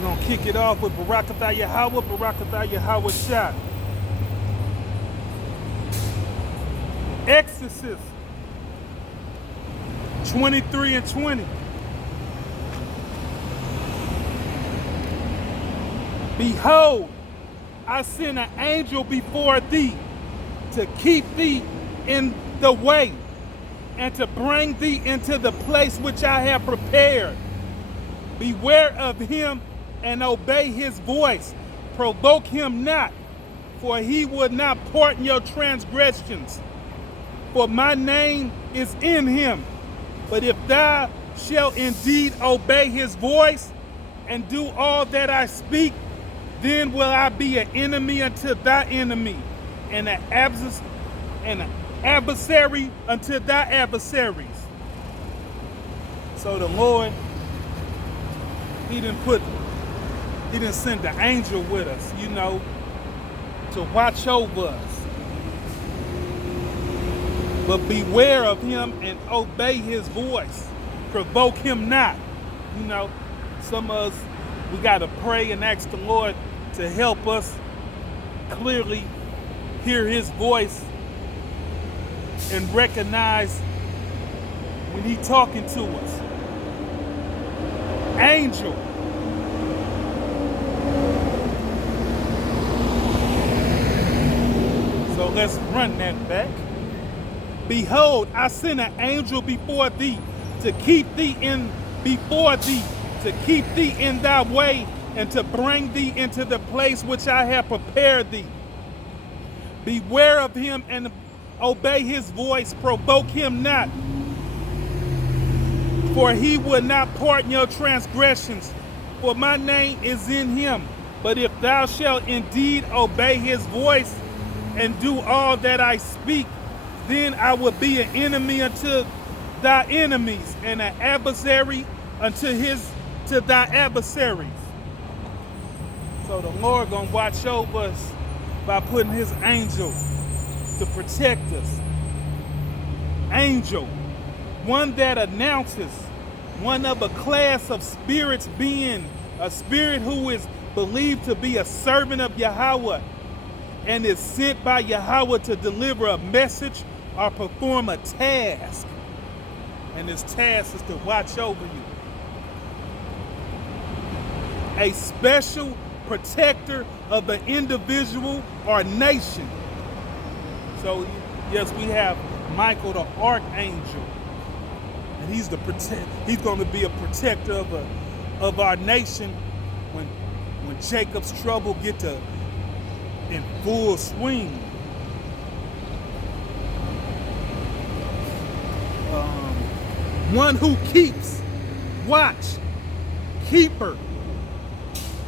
We're going to kick it off with Barakatah Yahweh, Barakatah Yahweh Shah. Exodus 23 and 20. Behold, I send an angel before thee to keep thee in the way and to bring thee into the place which I have prepared. Beware of him and obey his voice. Provoke him not, for he would not pardon your transgressions. For my name is in him. But if thou shalt indeed obey his voice and do all that I speak, then will I be an enemy unto thy enemy, and an adversary unto thy adversaries. So the Lord, he didn't send the angel with us, to watch over us. But beware of him and obey his voice. Provoke him not. Some of us, we got to pray and ask the Lord to help us clearly hear his voice and recognize when he's talking to us. Angel. So let's run that back. Behold, I send an angel before thee to keep thee in thy way and to bring thee into the place which I have prepared thee. Beware of him and obey his voice. Provoke him not, for he will not pardon your transgressions. For my name is in him. But if thou shalt indeed obey his voice and do all that I speak, then I will be an enemy unto thy enemies, and an adversary unto thy adversaries. So the Lord gonna watch over us by putting his angel to protect us. Angel, one that announces, one of a class of spirits being a spirit who is believed to be a servant of Yahweh and is sent by Yahweh to deliver a message or perform a task. And his task is to watch over you. A special protector of an individual or nation. So yes, we have Michael the archangel, and he's going to be a protector of our nation when Jacob's trouble get in full swing. One who keeps, watch, keeper,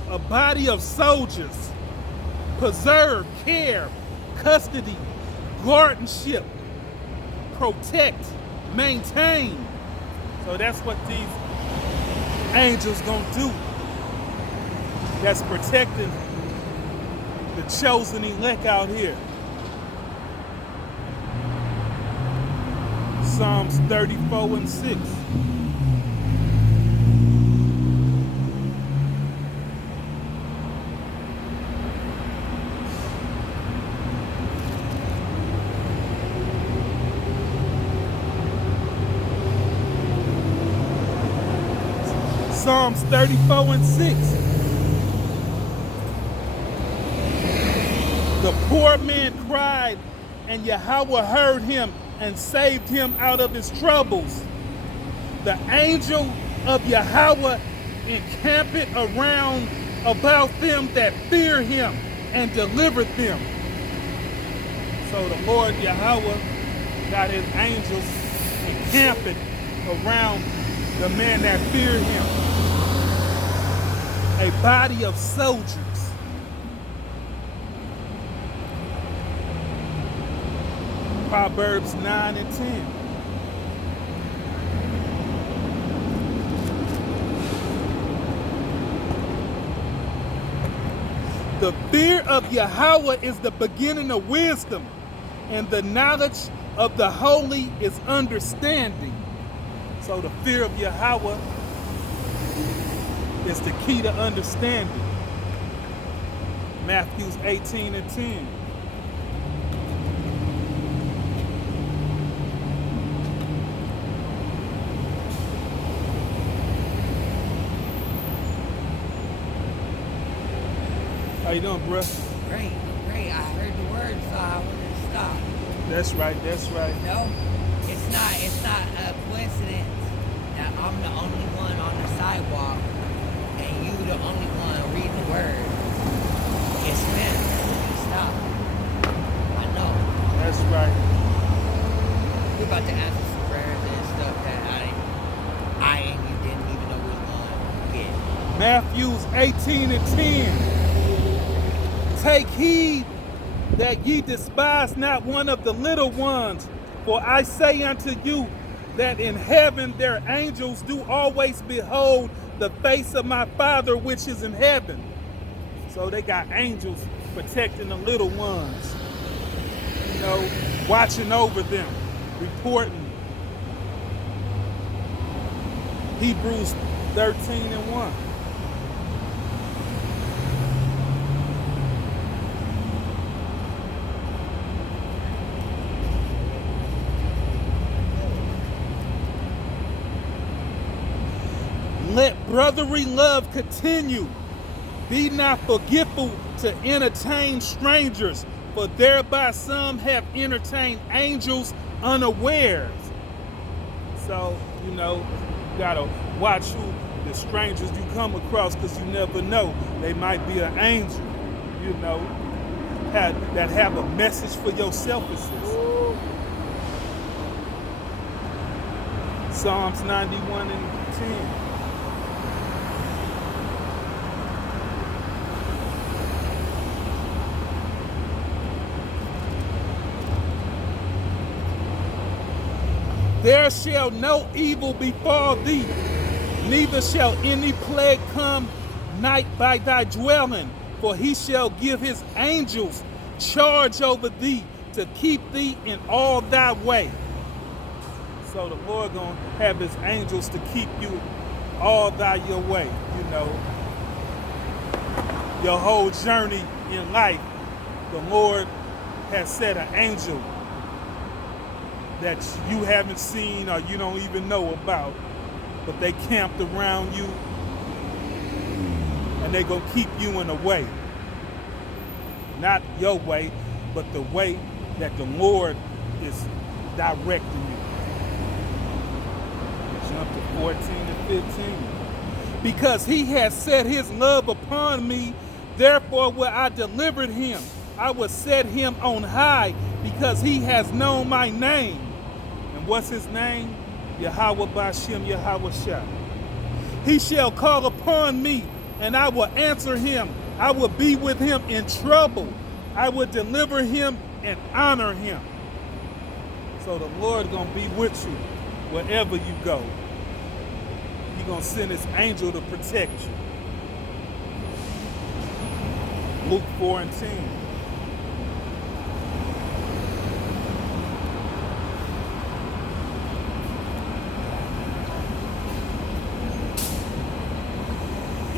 a body of soldiers, preserve, care, custody, guardianship, protect, maintain. So that's what these angels gonna do. That's protecting the chosen elect out here. Psalms 34 and 6. Psalms 34 and 6. The poor man cried, and Yahweh heard him and saved him out of his troubles. The angel of Yahweh encampeth around about them that fear him and delivered them. So the Lord Yahweh got his angels encamping around the men that fear him. A body of soldiers. Proverbs 9 and 10. The fear of Yahweh is the beginning of wisdom, and the knowledge of the holy is understanding. So the fear of Yahweh is the key to understanding. Matthew 18:10. How you doing, bro? Great. I heard the words, so I wanted to stop. That's right. No, it's not a coincidence that I'm the only one on the sidewalk and you the only one reading the word. It's meant to stop. I know. That's right. We're about to answer some prayers and stuff that I and you didn't even know we was going to get. Matthew 18:10. Take heed that ye despise not one of the little ones, for I say unto you that in heaven their angels do always behold the face of my Father which is in heaven. So they got angels protecting the little ones, watching over them, reporting. Hebrews 13:1. Let brotherly love continue. Be not forgetful to entertain strangers, for thereby some have entertained angels unawares. So, you gotta watch who the strangers you come across, because you never know. They might be an angel, that have a message for your selfishness. Psalms 91:10. There shall no evil befall thee, neither shall any plague come nigh by thy dwelling, for he shall give his angels charge over thee to keep thee in all thy way. So the Lord gonna have his angels to keep you all thy your way, Your whole journey in life, the Lord has set an angel that you haven't seen or you don't even know about, but they camped around you and they gonna keep you in a way. Not your way, but the way that the Lord is directing you. Jump to 14-15. Because he has set his love upon me, therefore will I deliver him. I will set him on high, because he has known my name. And what's his name? Yahweh Bashem Yahweh Shah. He shall call upon me, and I will answer him. I will be with him in trouble. I will deliver him and honor him. So the Lord gonna be with you wherever you go. He's gonna send his angel to protect you. Luke 4:10.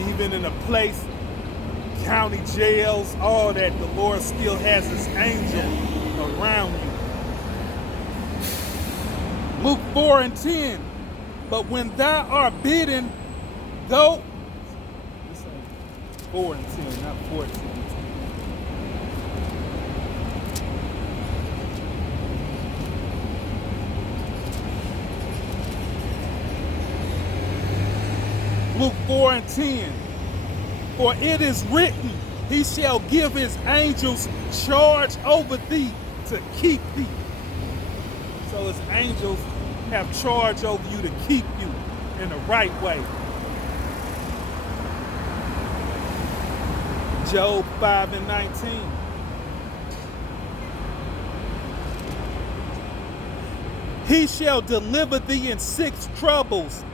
Even in a place, county jails, all that, the Lord still has his angel around you. Luke 4:10. But when thou art bidden, go. This ain't 4:10, not 14. Luke 4:10. For it is written, he shall give his angels charge over thee to keep thee. So his angels have charge over you to keep you in the right way. Job 5:19. He shall deliver thee in 6 troubles.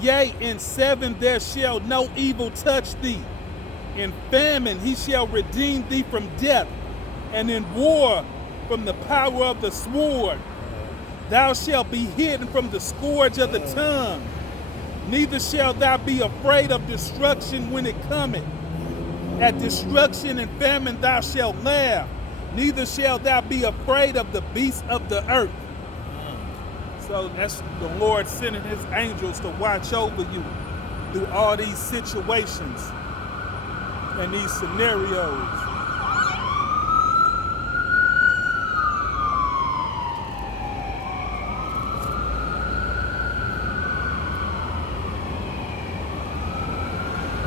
Yea, in 7 there shall no evil touch thee. In famine he shall redeem thee from death, and in war from the power of the sword. Thou shalt be hidden from the scourge of the tongue, Neither shalt thou be afraid of destruction when it cometh. At destruction and famine thou shalt laugh. Neither shalt thou be afraid of the beasts of the earth. So that's the Lord sending his angels to watch over you through all these situations and these scenarios.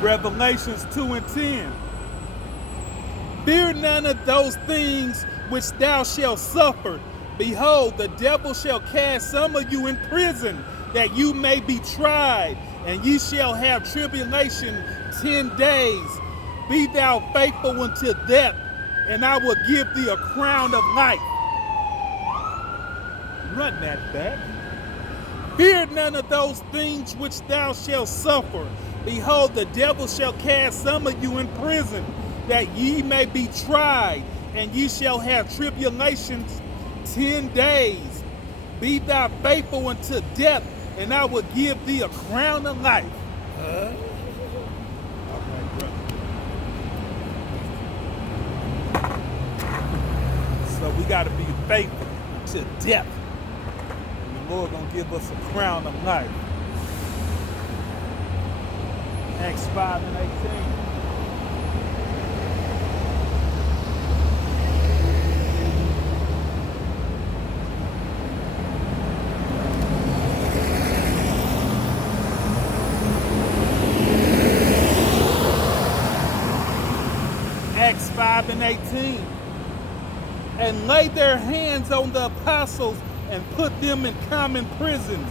Revelations 2 and 10. Fear none of those things which thou shalt suffer. Behold, the devil shall cast some of you in prison, that you may be tried, and ye shall have tribulation 10 days. Be thou faithful unto death, and I will give thee a crown of life. Run that back. Fear none of those things which thou shalt suffer. Behold, the devil shall cast some of you in prison, that ye may be tried, and ye shall have tribulations 10 days. Be thou faithful unto death, and I will give thee a crown of life. All right, brother. So we got to be faithful to death. And the Lord gonna give us a crown of life. Acts 5 and 18. Acts 5 and 18. And lay their hands on the apostles and put them in common prisons.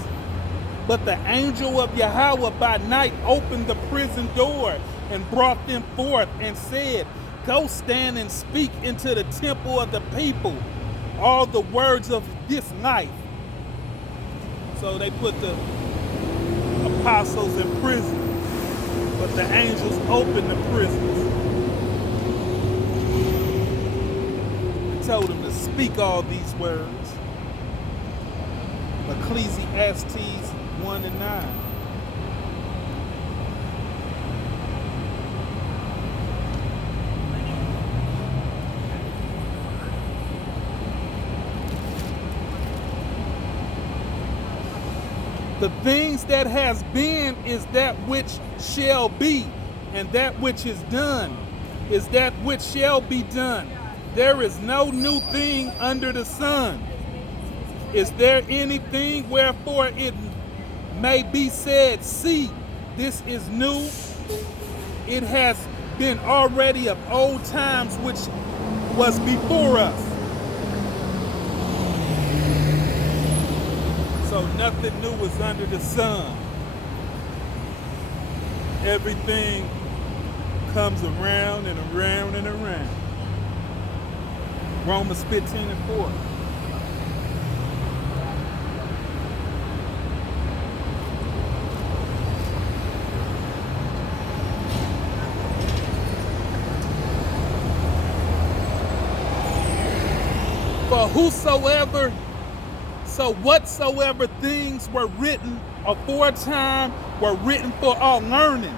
But the angel of Yahweh by night opened the prison door and brought them forth and said, Go stand and speak into the temple of the people all the words of this life. So they put the apostles in prison, but the angels opened the prisons. Told him to speak all these words. Ecclesiastes 1 and 9. The things that has been is that which shall be, and that which is done is that which shall be done. There is no new thing under the sun. Is there anything wherefore it may be said, see, this is new? It has been already of old times which was before us. So nothing new is under the sun. Everything comes around and around and around. Romans 15 and 4. For whatsoever things were written aforetime were written for our learning,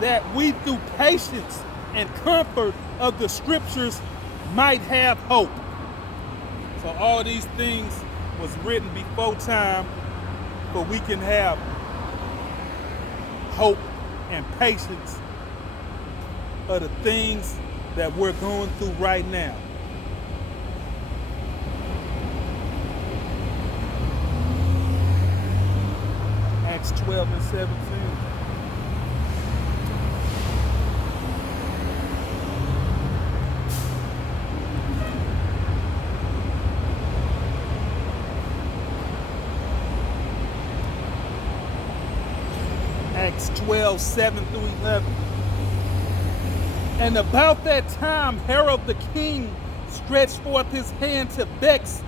that we through patience and comfort of the scriptures might have hope. So all these things was written before time, but we can have hope and patience of the things that we're going through right now. Acts 12 and 17. Acts 12, 7 through 11. And about that time, Herod the king stretched forth his hand to vex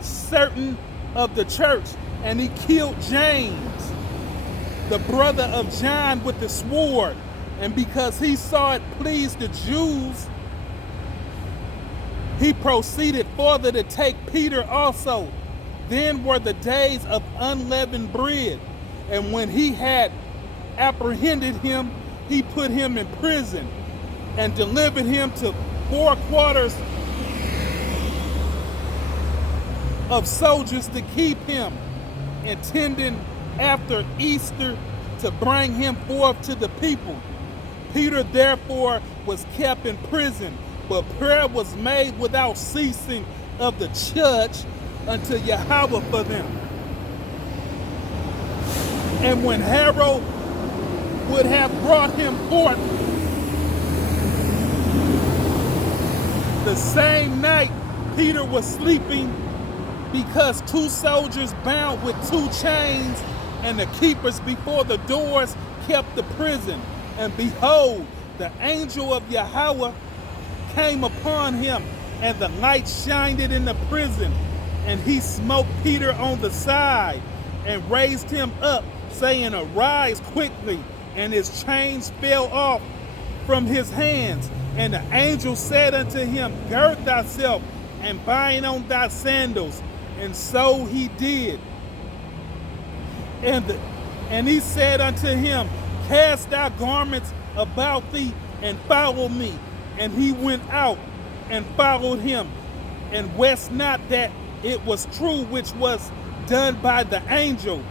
certain of the church, and he killed James, the brother of John, with the sword. And because he saw it pleased the Jews, he proceeded further to take Peter also. Then were the days of unleavened bread. And when he had apprehended him, he put him in prison and delivered him to 4 quarters of soldiers to keep him, intending after Easter to bring him forth to the people. Peter therefore was kept in prison, but prayer was made without ceasing of the church unto Yahweh for them. And when Herod would have brought him forth, the same night Peter was sleeping, because 2 soldiers bound with 2 chains and the keepers before the doors kept the prison. And behold, the angel of Yahweh came upon him, and the light shined in the prison. And he smote Peter on the side and raised him up, saying, Arise quickly. And his chains fell off from his hands. And the angel said unto him, Gird thyself and bind on thy sandals. And so he did. And he said unto him, Cast thy garments about thee and follow me. And he went out and followed him, and wist not that it was true which was done by the angel.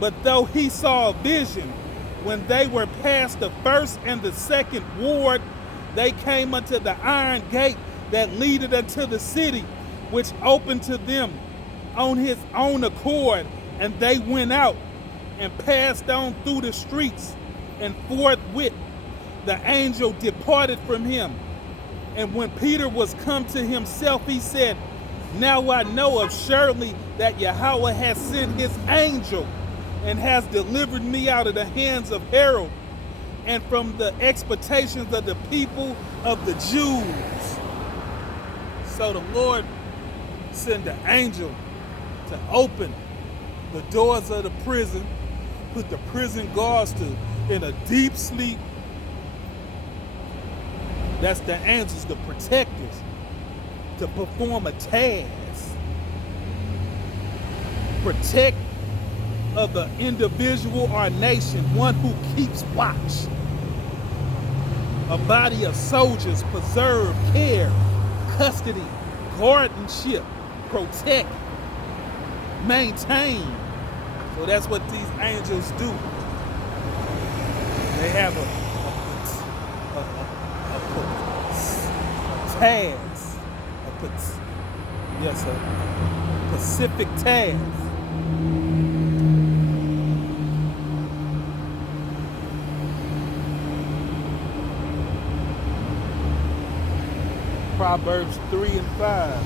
But though he saw a vision, when they were past the first and the second ward, they came unto the iron gate that leadeth unto the city, which opened to them on his own accord. And they went out and passed on through the streets, and forthwith the angel departed from him. And when Peter was come to himself, he said, Now I know of surely that Yahweh has sent his angel and has delivered me out of the hands of Herod and from the expectations of the people of the Jews. So the Lord sent the angel to open the doors of the prison, put the prison guards in a deep sleep. That's the angels, the protectors, to perform a task. Protect of the individual or nation, one who keeps watch. A body of soldiers preserve, care, custody, guardianship, protect, maintain. So that's what these angels do. They have a task, a specific task. Proverbs 3 and 5.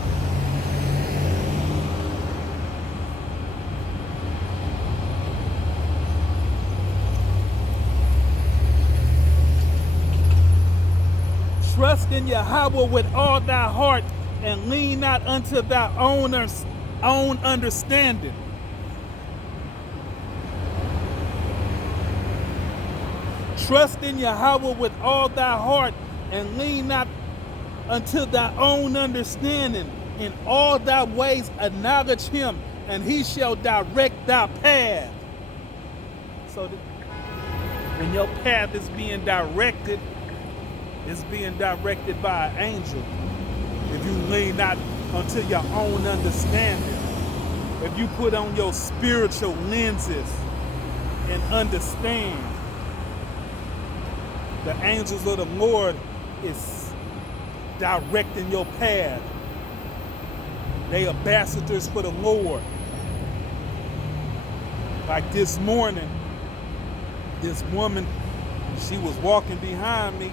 Trust in Yahweh with all thy heart, and lean not unto thy own understanding. Trust in Yahweh with all thy heart, and lean not unto thy own understanding. In all thy ways acknowledge him, and he shall direct thy path. So when your path is being directed, it's being directed by an angel. If you lean not unto your own understanding, if you put on your spiritual lenses and understand, the angels of the Lord is directing your path. They ambassadors for the Lord. Like this morning, this woman, she was walking behind me,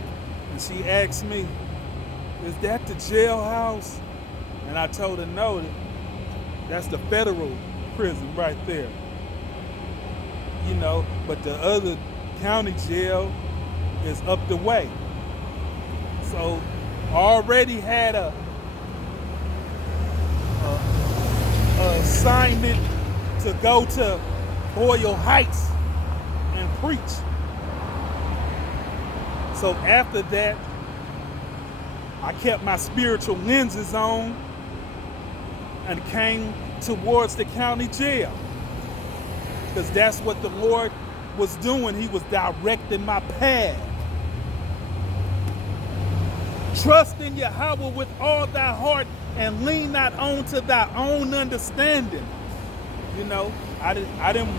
and she asked me, "Is that the jailhouse?" And I told her, no, that's the federal prison right there. You know, but the other county jail is up the way. So already had a assignment to go to Boyle Heights and preach. So after that, I kept my spiritual lenses on and came towards the county jail, because that's what the Lord was doing, he was directing my path. Trust in Yahweh with all thy heart and lean not on to thy own understanding. You know, I didn't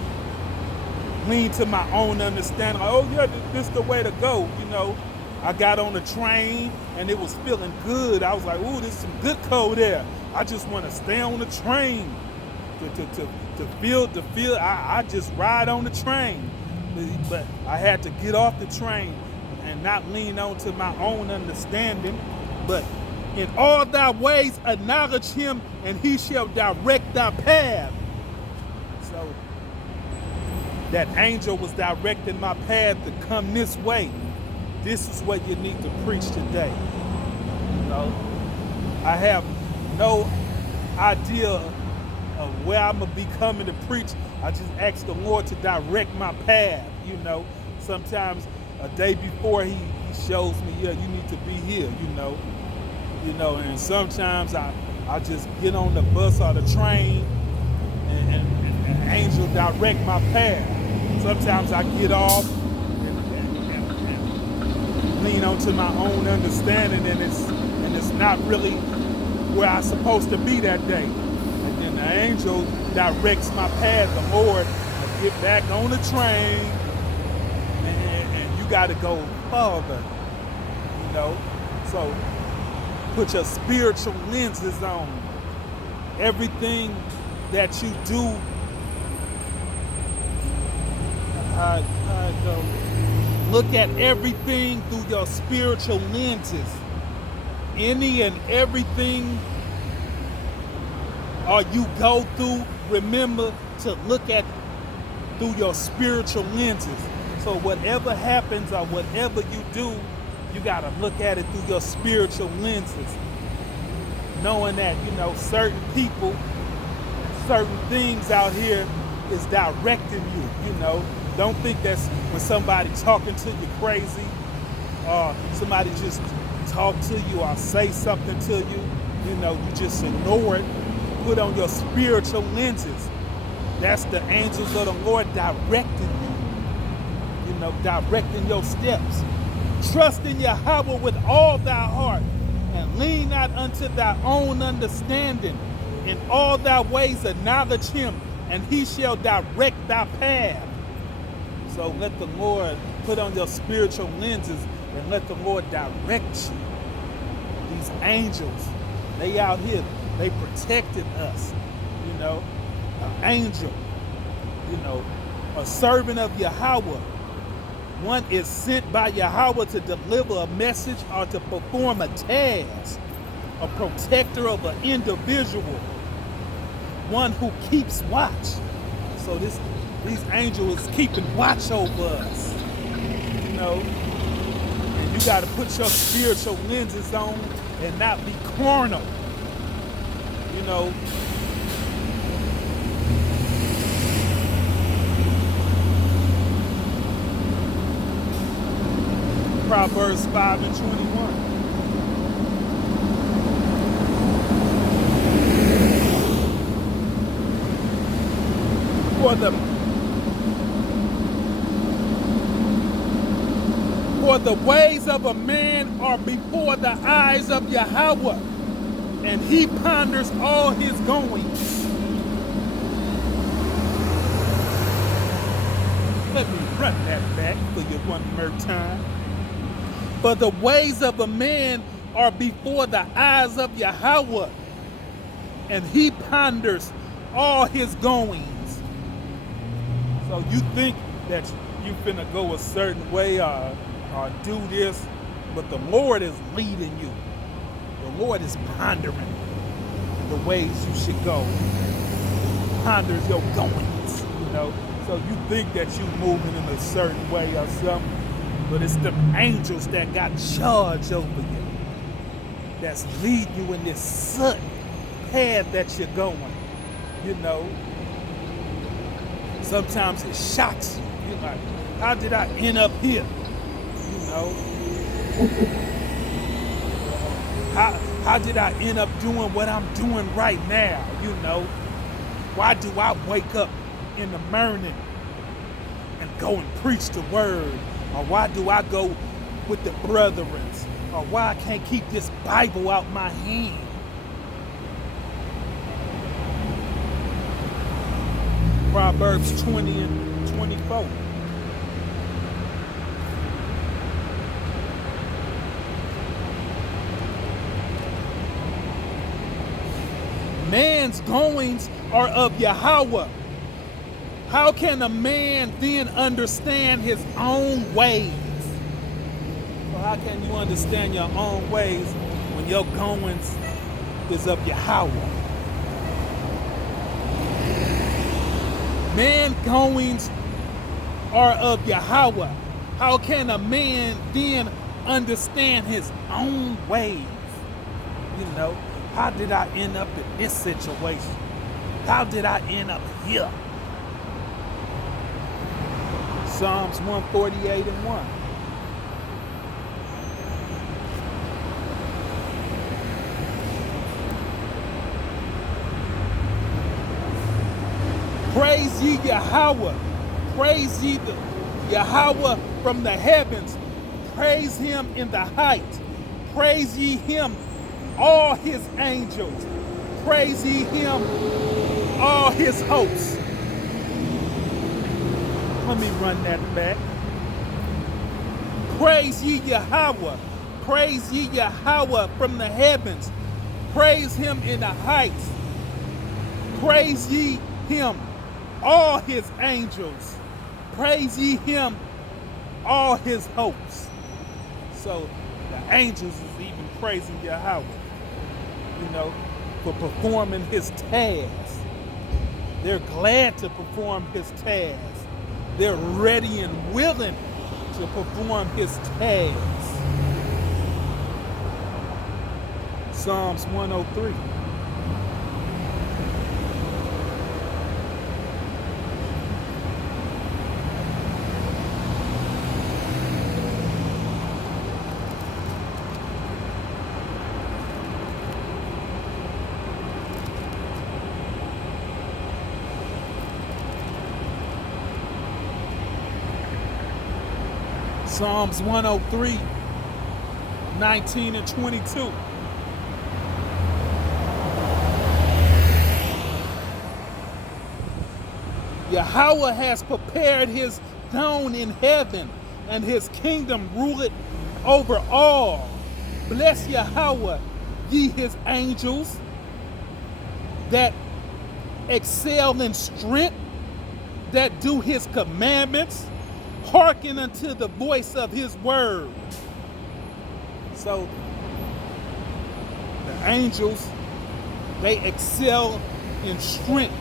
lean to my own understanding. Like, oh yeah, this is the way to go. You know, I got on the train and it was feeling good. I was like, ooh, there's some good cold there. I just want to stay on the train to feel. I just ride on the train. But I had to get off the train and not lean on to my own understanding. But in all thy ways acknowledge him, and he shall direct thy path. So that angel was directing my path to come this way. This is what you need to preach today. You know, I have no idea of where I'm gonna be coming to preach. I just ask the Lord to direct my path. You know, sometimes a day before he shows me, yeah, you need to be here. You know, and sometimes I just get on the bus or the train, and angel direct my path. Sometimes I get off and lean onto my own understanding, and it's not really where I'm supposed to be that day. And then the angel directs my path. The Lord, I get back on the train, and you got to go further. You know, so put your spiritual lenses on. Everything that you do, look at everything through your spiritual lenses. Any and everything or you go through, remember to look at through your spiritual lenses. So whatever happens or whatever you do, you got to look at it through your spiritual lenses. Knowing that, you know, certain people, certain things out here is directing you, you know. Don't think that's when somebody talking to you crazy or somebody just talk to you or say something to you, you know, you just ignore it. Put on your spiritual lenses. That's the angels of the Lord directing you, you know, directing your steps. Trust in Yahweh with all thy heart and lean not unto thy own understanding. In all thy ways acknowledge him, and he shall direct thy path. So let the Lord put on your spiritual lenses and let the Lord direct you. These angels, they out here, they protected us. You know, an angel, you know, a servant of Yahweh. One is sent by Yahweh to deliver a message or to perform a task. A protector of an individual. One who keeps watch. So these angels is keeping watch over us. You know, and you got to put your spiritual lenses on and not be carnal. You know, Proverbs 5:21. For the ways of a man are before the eyes of Yahweh, and he ponders all his goings. Let me run that back for you one more time. For the ways of a man are before the eyes of Yahweh, and he ponders all his goings. So you think that you finna go a certain way or do this, but the Lord is leading you. The Lord is pondering the ways you should go. Ponders your goings, you know. So you think that you moving in a certain way or something, but it's the angels that got charge over you, that's leading you in this certain path that you're going, you know. Sometimes it shocks you. You're like, how did I end up here? You know. How did I end up doing what I'm doing right now? You know. Why do I wake up in the morning and go and preach the word? Or why do I go with the brethren? Or why I can't keep this Bible out my hand? Proverbs 20 and 24. Man's goings are of Yahweh. How can a man then understand his own ways? Well, how can you understand your own ways when your goings is of Yahweh? Man's goings are of Yahweh. How can a man then understand his own ways? You know, how did I end up in this situation? How did I end up here? Psalms 148 and 1. Praise ye Yahweh. Praise ye the Yahweh from the heavens. Praise him in the height. Praise ye him, all his angels. Praise ye him, all his hosts. Let me run that back. Praise ye Yahweh. Praise ye Yahweh from the heavens. Praise him in the heights. Praise ye him, all his angels. Praise ye him, all his hosts. So the angels is even praising Yahweh, you know, for performing his tasks. They're glad to perform his tasks. They're ready and willing to perform his tasks. Psalms 103. Psalms 103, 19 and 22. Yahweh has prepared his throne in heaven, and his kingdom ruleth over all. Bless Yahweh, ye his angels, that excel in strength, that do his commandments, hearken unto the voice of his word. So the angels, they excel in strength,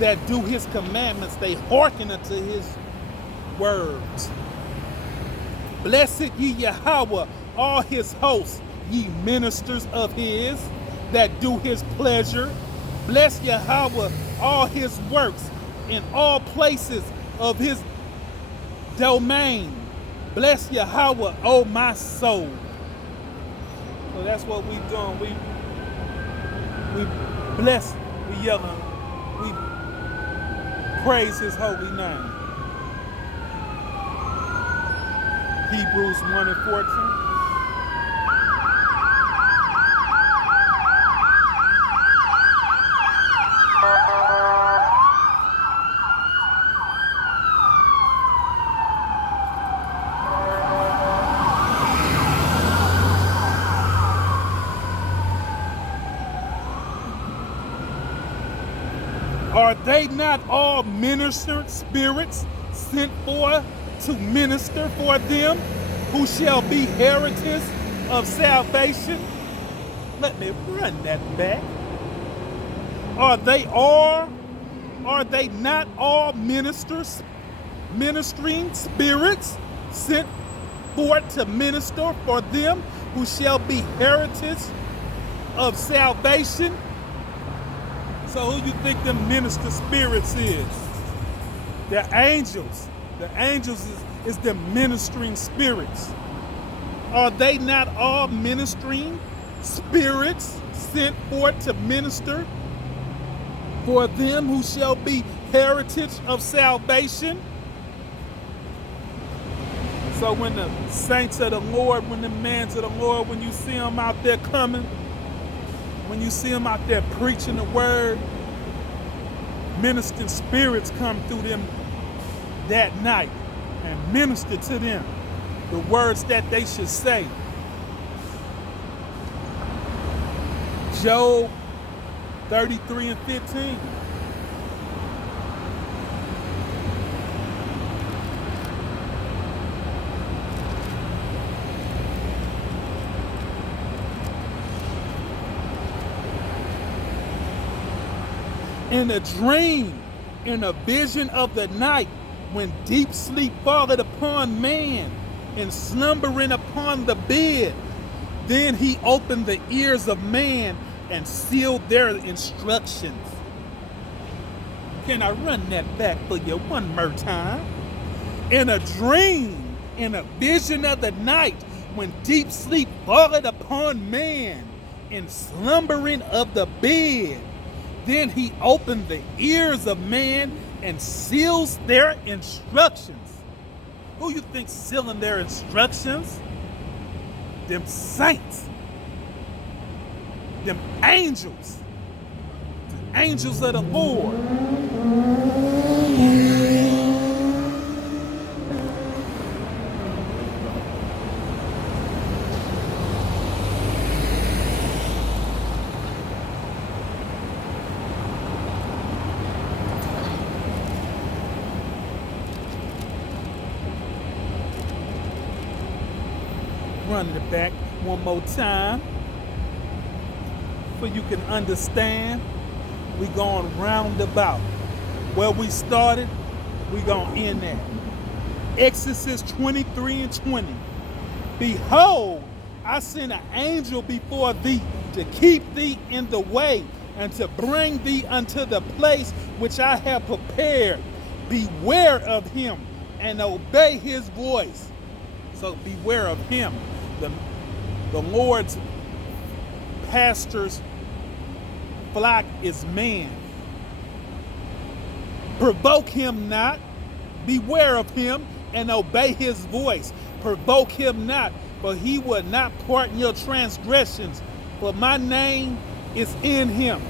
that do his commandments, they hearken unto his words. Blessed ye Yahweh, all his hosts, ye ministers of his, that do his pleasure. Bless Yahweh, all his works, in all places of his domain. Bless Yahweh, oh my soul. So that's what we doing. We bless, we yelling, we praise his holy name. Hebrews 1 and 14. Are they not all ministered spirits sent forth to minister for them who shall be heritages of salvation? Let me run that back. Are they not all ministering spirits sent forth to minister for them who shall be heritages of salvation? So who you think them minister spirits is? The angels. The angels is the ministering spirits. Are they not all ministering spirits sent forth to minister for them who shall be heritage of salvation? So when the saints of the Lord, when the mans of the Lord, when you see them out there coming, when you see them out there preaching the word, ministering spirits come through them that night and minister to them the words that they should say. Job 33 and 15. In a dream, in a vision of the night, when deep sleep falleth upon man, and slumbering upon the bed, then he opened the ears of man and sealed their instructions. Can I run that back for you one more time? In a dream, in a vision of the night, when deep sleep falleth upon man, and slumbering of the bed, then he opened the ears of man and seals their instructions. Who you think sealing their instructions? Them saints. Them angels. The angels of the Lord. Running it back one more time so you can understand. We going roundabout. Where we started, we gonna end at. Exodus 23 and 20. Behold, I send an angel before thee to keep thee in the way and to bring thee unto the place which I have prepared. Beware of him and obey his voice. So beware of him. The Lord's pastor's flock is man. Provoke him not, beware of him, and obey his voice. Provoke him not, for he will not pardon your transgressions, for my name is in him.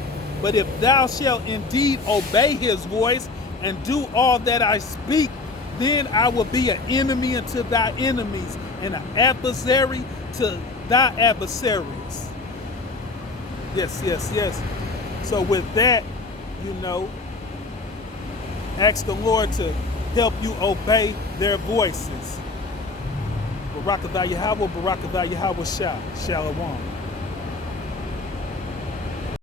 But if thou shalt indeed obey his voice and do all that I speak, then I will be an enemy unto thy enemies, and an adversary to thy adversaries. Yes, yes, yes. So with that, ask the Lord to help you obey their voices. Barakah Yahweh, Barakah Yahweh Shah, Shalom.